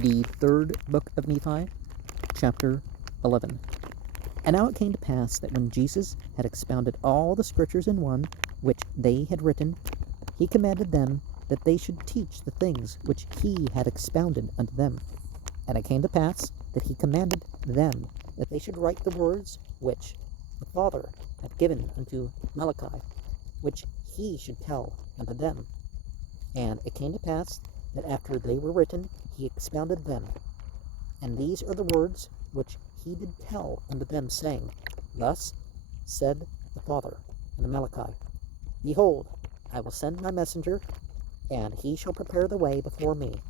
The third book of Nephi, chapter 11. And now it came to pass that when Jesus had expounded all the scriptures in one which they had written, he commanded them that they should teach the things which he had expounded unto them. And it came to pass that he commanded them that they should write the words which the Father had given unto Malachi, which he should tell unto them. And it came to pass that after they were written, he expounded them. And these are the words which he did tell unto them, saying, Thus said the Father unto Malachi, Behold, I will send my messenger, and he shall prepare the way before me.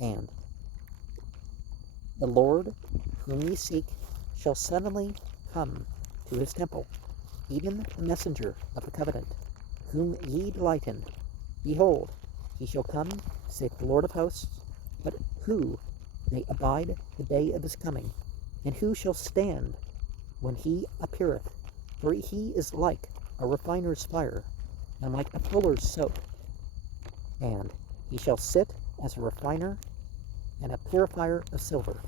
And the Lord whom ye seek shall suddenly come to his temple, even the messenger of the covenant, whom ye delight in. Behold, he shall come, saith the Lord of hosts. But who may abide the day of his coming? And who shall stand when he appeareth? For he is like a refiner's fire, and like a fuller's soap. And he shall sit as a refiner and a purifier of silver.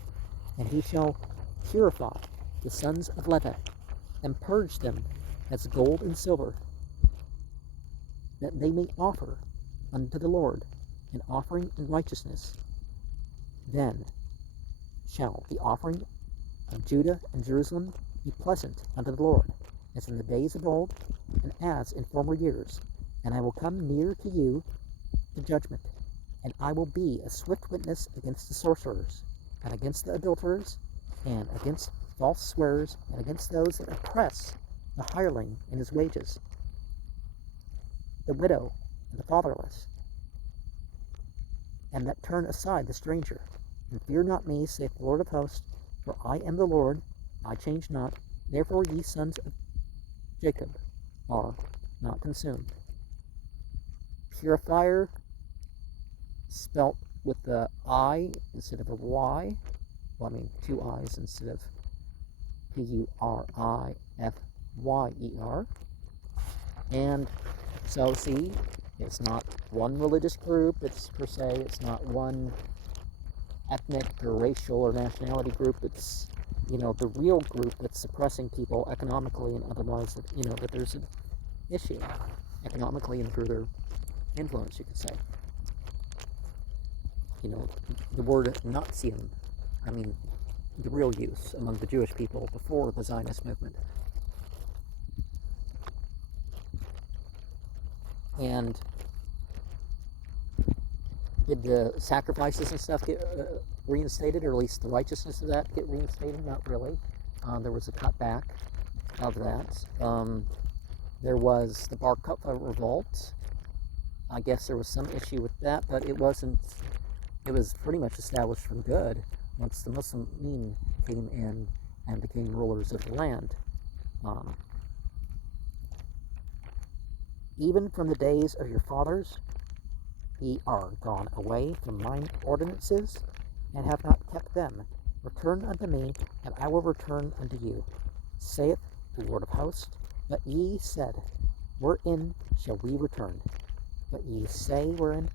And he shall purify the sons of Levi, and purge them as gold and silver, that they may offer unto the Lord an offering in righteousness. Then shall the offering of Judah and Jerusalem be pleasant unto the Lord, as in the days of old, and as in former years. And I will come near to you to judgment, and I will be a swift witness against the sorcerers, and against the adulterers, and against false swearers, and against those that oppress the hireling in his wages, the widow and the fatherless, and that turn aside the stranger. And fear not me, saith the Lord of hosts, for I am the Lord, I change not. Therefore ye sons of Jacob are not consumed. Purifier, spelt with the I instead of a Y. Well, I mean, two I's instead of Purifyer. And so, see, it's not one religious group, it's not one ethnic or racial or nationality group. It's, the real group that's suppressing people economically and otherwise, that there's an issue economically and through their influence, you could say. The word Nazism, the real use among the Jewish people before the Zionist movement. And did the sacrifices and stuff get reinstated, or at least the righteousness of that get reinstated? Not really. There was a cutback of that. There was the Bar Kokhba revolt. I guess there was some issue with that, but it wasn't. It was pretty much established for good once the Muslims came in and became rulers of the land. Even from the days of your fathers, ye are gone away from mine ordinances, and have not kept them. Return unto me, and I will return unto you, saith the Lord of hosts. But ye said, Wherein shall we return? But ye say, Wherein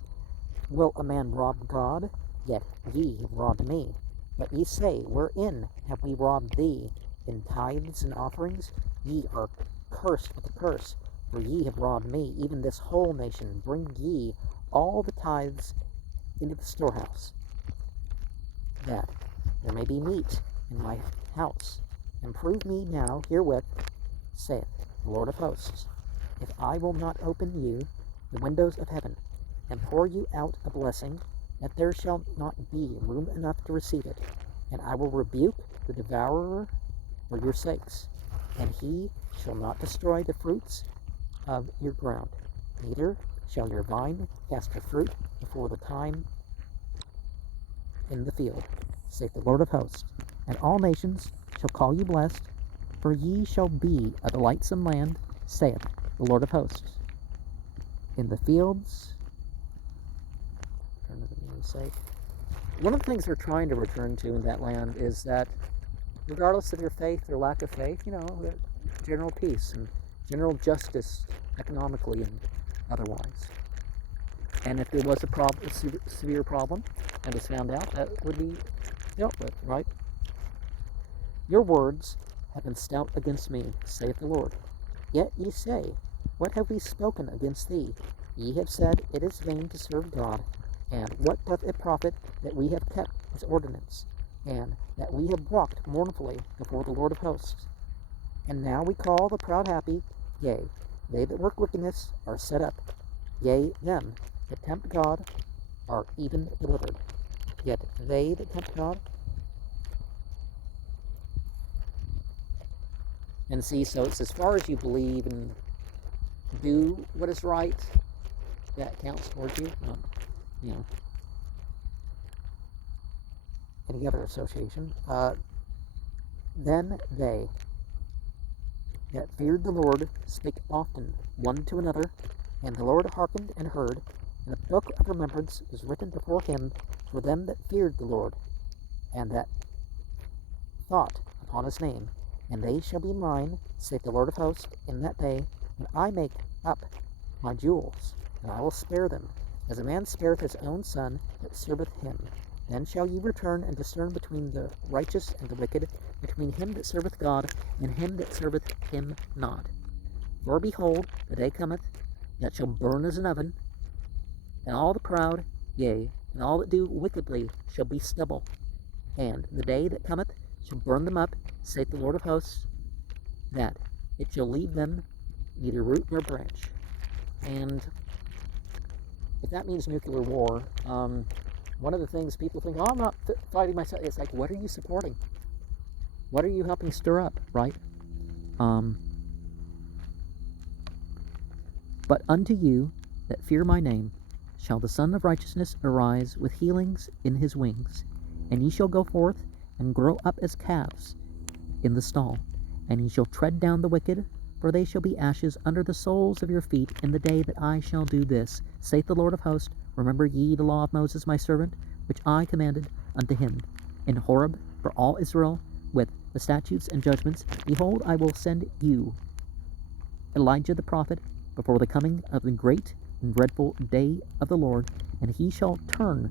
will a man rob God? Yet ye have robbed me. But ye say, Wherein have we robbed thee? In tithes and offerings? Ye are cursed with a curse, for ye have robbed me, even this whole nation. Bring ye all the tithes into the storehouse, that there may be meat in my house. And prove me now herewith, saith the Lord of hosts, if I will not open you the windows of heaven, and pour you out a blessing, that there shall not be room enough to receive it. And I will rebuke the devourer for your sakes, and he shall not destroy the fruits of your ground, neither shall your vine cast her fruit before the time in the field, saith the Lord of hosts. And all nations shall call you blessed, for ye shall be a delightsome land, saith the Lord of hosts. In the fields, one of the things they're trying to return to in that land is that, regardless of your faith or lack of faith, general peace and general justice economically and otherwise. And if there was a severe problem, and is found out, that would be dealt with, right? Your words have been stout against me, saith the Lord. Yet ye say, What have we spoken against thee? Ye have said, It is vain to serve God. And what doth it profit that we have kept his ordinance, and that we have walked mournfully before the Lord of hosts? And now we call the proud happy, yea, they that work wickedness are set up, yea, them that tempt God are even delivered. Yet they that tempt God. And see, so it's as far as you believe and do what is right, that counts towards you. Not, you know, any other association. Then they that feared the Lord spake often one to another, and the Lord hearkened and heard, and a book of remembrance was written before him for them that feared the Lord, and that thought upon his name. And they shall be mine, saith the Lord of hosts, in that day, when I make up my jewels, and I will spare them, as a man spareth his own son that serveth him. Then shall ye return and discern between the righteous and the wicked, between him that serveth God and him that serveth him not. For behold, the day cometh that shall burn as an oven, and all the proud, yea, and all that do wickedly shall be stubble. And the day that cometh shall burn them up, saith the Lord of hosts, that it shall leave them neither root nor branch. And if that means nuclear war, one of the things people think, I'm not fighting myself. It's like, what are you supporting? What are you helping stir up, right? But unto you that fear my name shall the Son of Righteousness arise with healings in his wings, and ye shall go forth and grow up as calves in the stall, and ye shall tread down the wicked, for they shall be ashes under the soles of your feet in the day that I shall do this, saith the Lord of hosts. Remember ye the law of Moses my servant, which I commanded unto him in Horeb for all Israel, with the statutes and judgments. Behold, I will send you Elijah the prophet before the coming of the great and dreadful day of the Lord, and he shall turn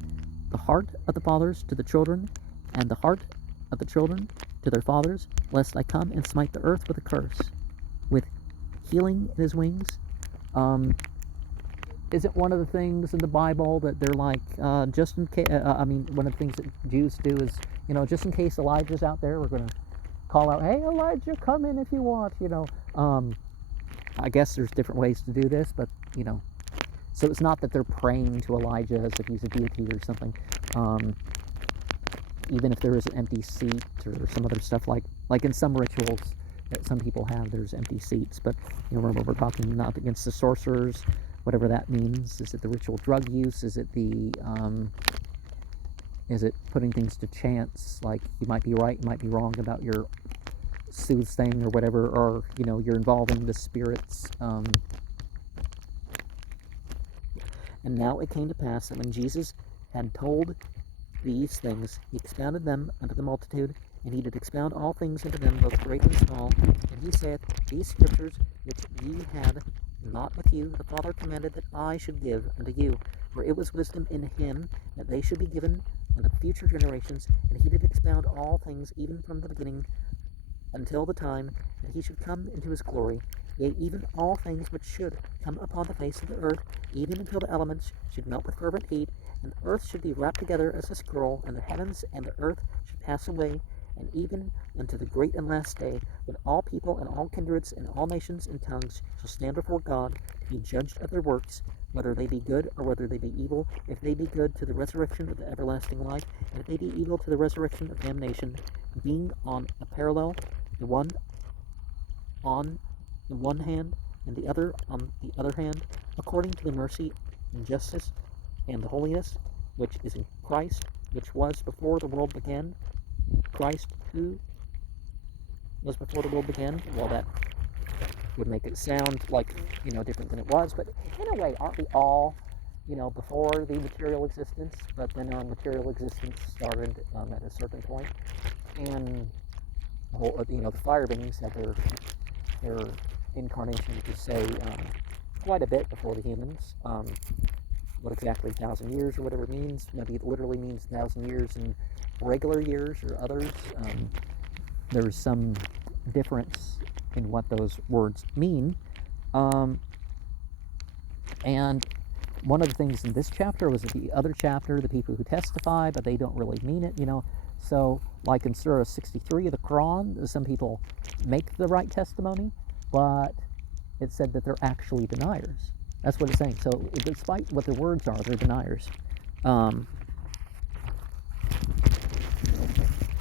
the heart of the fathers to the children, and the heart of the children to their fathers, lest I come and smite the earth with a curse, with healing in his wings. Isn't one of the things in the Bible that they're like, just in case, one of the things that Jews do is, just in case Elijah's out there, we're going to call out, hey, Elijah, come in if you want, I guess there's different ways to do this, but, so it's not that they're praying to Elijah as if he's a deity or something. Even if there is an empty seat or some other stuff, like in some rituals that some people have, there's empty seats. But remember, we're talking not against the sorcerers, whatever that means. Is it the ritual drug use? Is it is it putting things to chance? Like, you might be right, you might be wrong about your soothsaying or whatever, or you're involving the spirits. And now it came to pass that when Jesus had told these things, he expounded them unto the multitude, and he did expound all things unto them, both great and small. And he saith, These scriptures which ye had not with you, the Father commanded that I should give unto you. For it was wisdom in him that they should be given unto future generations. And he did expound all things, even from the beginning until the time that he should come into his glory. Yea, even all things which should come upon the face of the earth, even until the elements should melt with fervent heat, and the earth should be wrapped together as a scroll, and the heavens and the earth should pass away, and even unto the great and last day, when all people and all kindreds and all nations and tongues shall stand before God to be judged of their works, whether they be good or whether they be evil. If they be good, to the resurrection of the everlasting life, and if they be evil, to the resurrection of damnation, being on a parallel, the one on the one hand, and the other on the other hand, according to the mercy and justice and the holiness which is in Christ, which was before the world began. Christ, who was before the world began. Well, that would make it sound like, different than it was, but in a way, aren't we all, before the material existence, but then our material existence started at a certain point, and the whole, the fire beings had their incarnation, you could say, quite a bit before the humans. what exactly 1,000 years or whatever it means. Maybe it literally means 1,000 years in regular years or others. There's some difference in what those words mean. And one of the things in this chapter was that the other chapter, the people who testify, but they don't really mean it, So, like in Surah 63 of the Quran, some people make the right testimony, but it said that they're actually deniers. That's what it's saying. So, despite what their words are, they're deniers.